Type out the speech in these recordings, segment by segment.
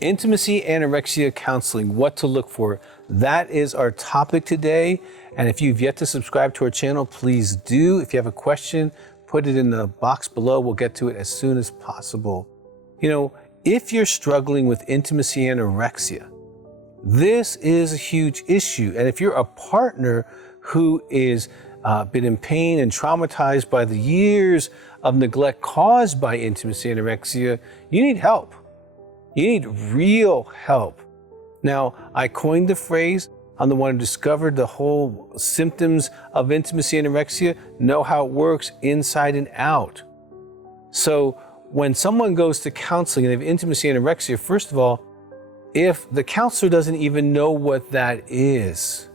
Intimacy anorexia counseling, what to look for. That is our topic today. And if you've yet to subscribe to our channel, please do. If you have a question, put it in the box below. We'll get to it as soon as possible. You know, if you're struggling with intimacy anorexia, this is a huge issue. And if you're a partner who is been in pain and traumatized by the years of neglect caused by intimacy anorexia, you need help. You need real help. Now, I coined the phrase. I'm the one who discovered the whole symptoms of intimacy anorexia, know how it works inside and out. So when someone goes to counseling and they have intimacy anorexia, first of all, if the counselor doesn't even know what that is,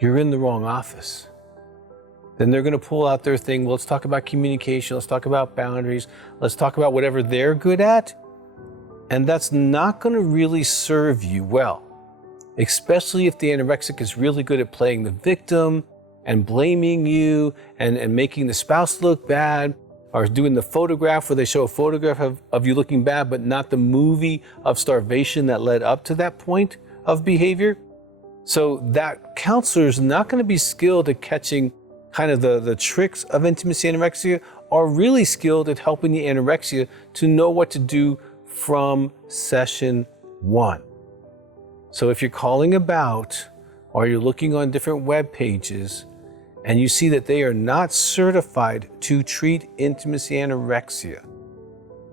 you're in the wrong office. Then they're going to pull out their thing. Well, let's talk about communication. Let's talk about boundaries. Let's talk about whatever they're good at. And that's not going to really serve you well, especially if the anorexic is really good at playing the victim and blaming you and making the spouse look bad, or doing the photograph where they show a photograph of you looking bad, but not the movie of starvation that led up to that point of behavior. So that counselor is not going to be skilled at catching kind of the tricks of intimacy anorexia, or really skilled at helping the anorexia to know what to do from session one. So if you're calling about, or you're looking on different web pages, and you see that they are not certified to treat intimacy anorexia,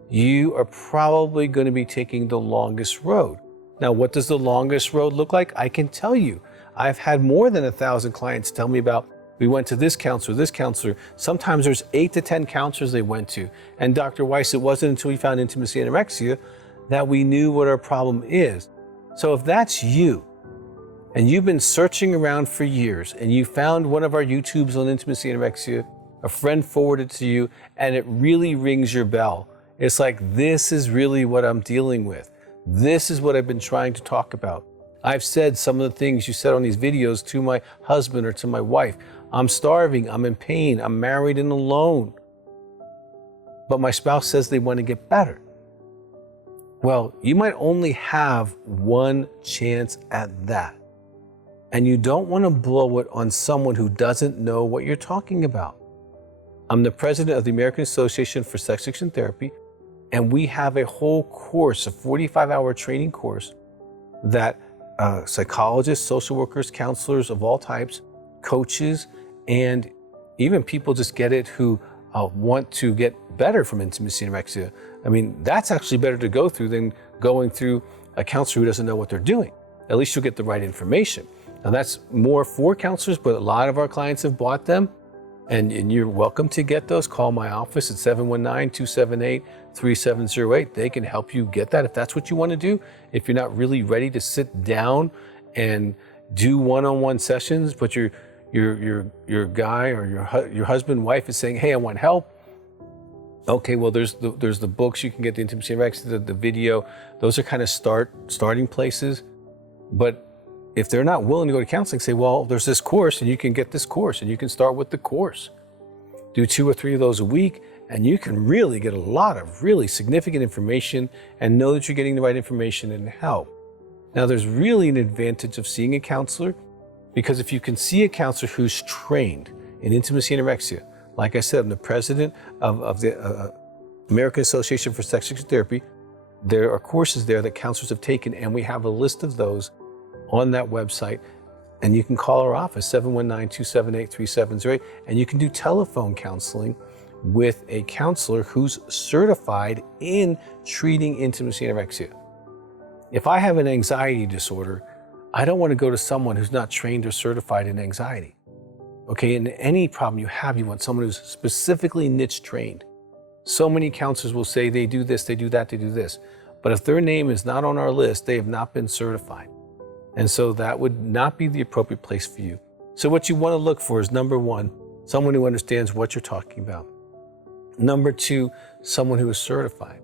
you are probably going to be taking the longest road. Now, what does the longest road look like? I can tell you. I've had more than 1,000 clients tell me about, we went to this counselor, this counselor. Sometimes there's 8 to 10 counselors they went to. And Dr. Weiss, it wasn't until we found intimacy anorexia that we knew what our problem is. So if that's you, and you've been searching around for years, and you found one of our YouTubes on intimacy anorexia, a friend forwarded to you, and it really rings your bell. It's like, this is really what I'm dealing with. This is what I've been trying to talk about. I've said some of the things you said on these videos to my husband or to my wife. I'm starving, I'm in pain, I'm married and alone. But my spouse says they want to get better. Well, you might only have one chance at that. And you don't want to blow it on someone who doesn't know what you're talking about. I'm the president of the American Association for Sex Addiction Therapy, and we have a whole course, a 45-hour training course that psychologists, social workers, counselors of all types, coaches, and even people just get it who want to get better from intimacy anorexia. I mean, that's actually better to go through than going through a counselor who doesn't know what they're doing. At least you'll get the right information. Now that's more for counselors, but a lot of our clients have bought them, and you're welcome to get those. Call my office at 719-278-3708. They can help you get that if that's what you want to do. If you're not really ready to sit down and do one-on-one sessions, but your guy or your husband, wife is saying, hey, I want help. Okay, well, there's the books you can get, the intimacy anorexia, the video. Those are kind of starting places. But if they're not willing to go to counseling, say, well, there's this course and you can get this course and you can start with the course. Do 2 or 3 of those a week and you can really get a lot of really significant information and know that you're getting the right information and help. Now, there's really an advantage of seeing a counselor, because if you can see a counselor who's trained in intimacy anorexia, like I said, I'm the president of the American Association for Sex Addiction Therapy. There are courses there that counselors have taken, and we have a list of those on that website. And you can call our office, 719-278-3708, and you can do telephone counseling with a counselor who's certified in treating intimacy anorexia. If I have an anxiety disorder, I don't want to go to someone who's not trained or certified in anxiety. Okay, in any problem you have, you want someone who's specifically niche trained. So many counselors will say they do this, they do that, they do this. But if their name is not on our list, they have not been certified. And so that would not be the appropriate place for you. So what you want to look for is, number one, someone who understands what you're talking about. Number two, someone who is certified.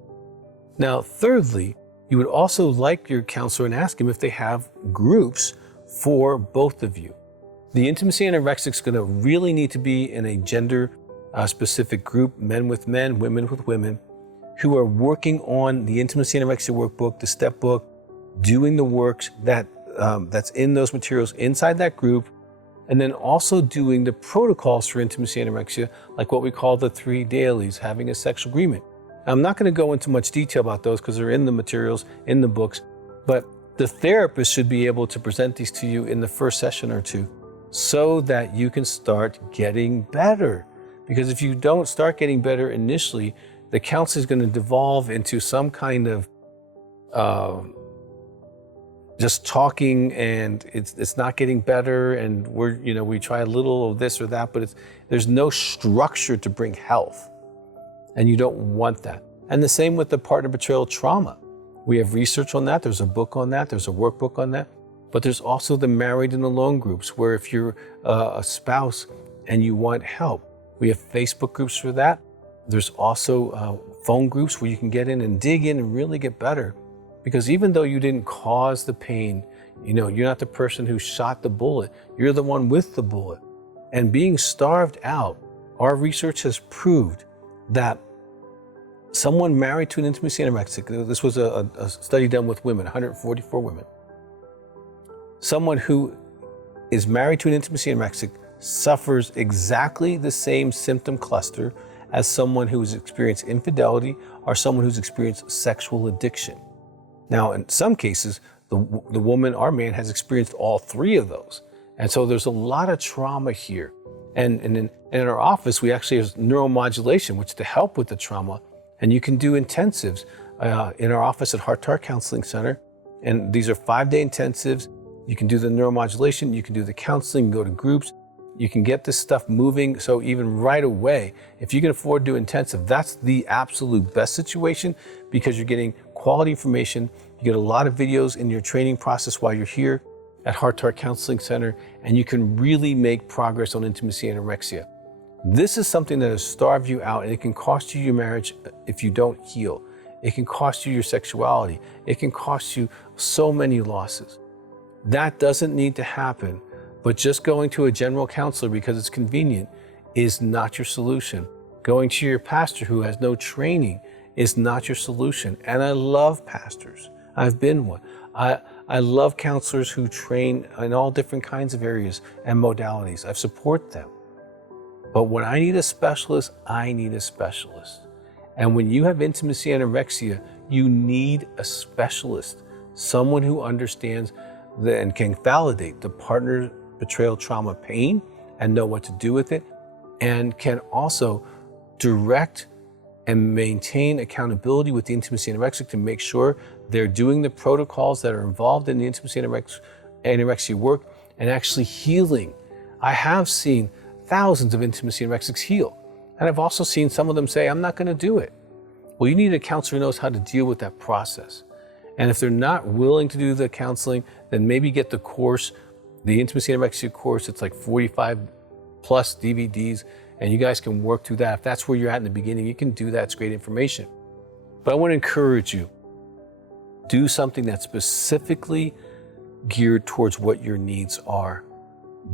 Now, thirdly, you would also like your counselor and ask him if they have groups for both of you. The intimacy anorexic is going to really need to be in a gender specific group, men with men, women with women, who are working on the Intimacy Anorexia workbook, the step book, doing the works that's in those materials inside that group, and then also doing the protocols for intimacy anorexia, like what we call the 3 dailies, having a sexual agreement. I'm not going to go into much detail about those because they're in the materials, in the books, but the therapist should be able to present these to you in the first session or two so that you can start getting better. Because if you don't start getting better initially, the counseling is going to devolve into some kind of just talking, and it's not getting better, and we try a little of this or that, but there's no structure to bring health, and you don't want that. And the same with the partner betrayal trauma. We have research on that. There's a book on that. There's a workbook on that. But there's also the married and alone groups, where if you're a spouse and you want help, we have Facebook groups for that. There's also phone groups where you can get in and dig in and really get better. Because even though you didn't cause the pain, you're not the person who shot the bullet, you're the one with the bullet. And being starved out, our research has proved that someone married to an intimacy anorexic, this was a study done with women, 144 women. Someone who is married to an intimacy anorexic suffers exactly the same symptom cluster as someone who's experienced infidelity or someone who's experienced sexual addiction. Now, in some cases, the woman or man has experienced all 3 of those. And so there's a lot of trauma here. And in our office, we actually have neuromodulation, which to help with the trauma. And you can do intensives in our office at Heart to Heart Counseling Center. And these are 5-day intensives. You can do the neuromodulation, you can do the counseling, go to groups. You can get this stuff moving. So even right away, if you can afford to do intensive, that's the absolute best situation, because you're getting quality information. You get a lot of videos in your training process while you're here at Heart to Heart Counseling Center, and you can really make progress on intimacy anorexia. This is something that has starved you out, and it can cost you your marriage if you don't heal. It can cost you your sexuality. It can cost you so many losses. That doesn't need to happen. But just going to a general counselor because it's convenient is not your solution. Going to your pastor who has no training is not your solution. And I love pastors. I've been one. I love counselors who train in all different kinds of areas and modalities. I support them. But when I need a specialist, I need a specialist. And when you have intimacy anorexia, you need a specialist, someone who understands and can validate the partner betrayal trauma pain and know what to do with it, and can also direct and maintain accountability with the intimacy anorexic to make sure they're doing the protocols that are involved in the intimacy anorexia work and actually healing. I have seen thousands of intimacy anorexics heal, and I've also seen some of them say, I'm not going to do it. Well, you need a counselor who knows how to deal with that process. And if they're not willing to do the counseling, then maybe get the course, the intimacy anorexia course. It's like 45 plus DVDs, and you guys can work through that. If that's where you're at in the beginning, you can do that. It's great information. But I want to encourage you, do something that's specifically geared towards what your needs are.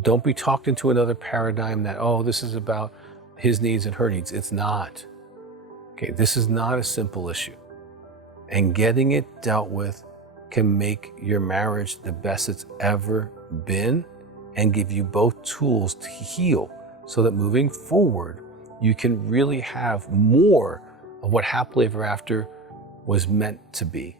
Don't be talked into another paradigm that, oh, this is about his needs and her needs. It's not. Okay, this is not a simple issue. And getting it dealt with can make your marriage the best it's ever been and give you both tools to heal so that moving forward, you can really have more of what happily ever after was meant to be.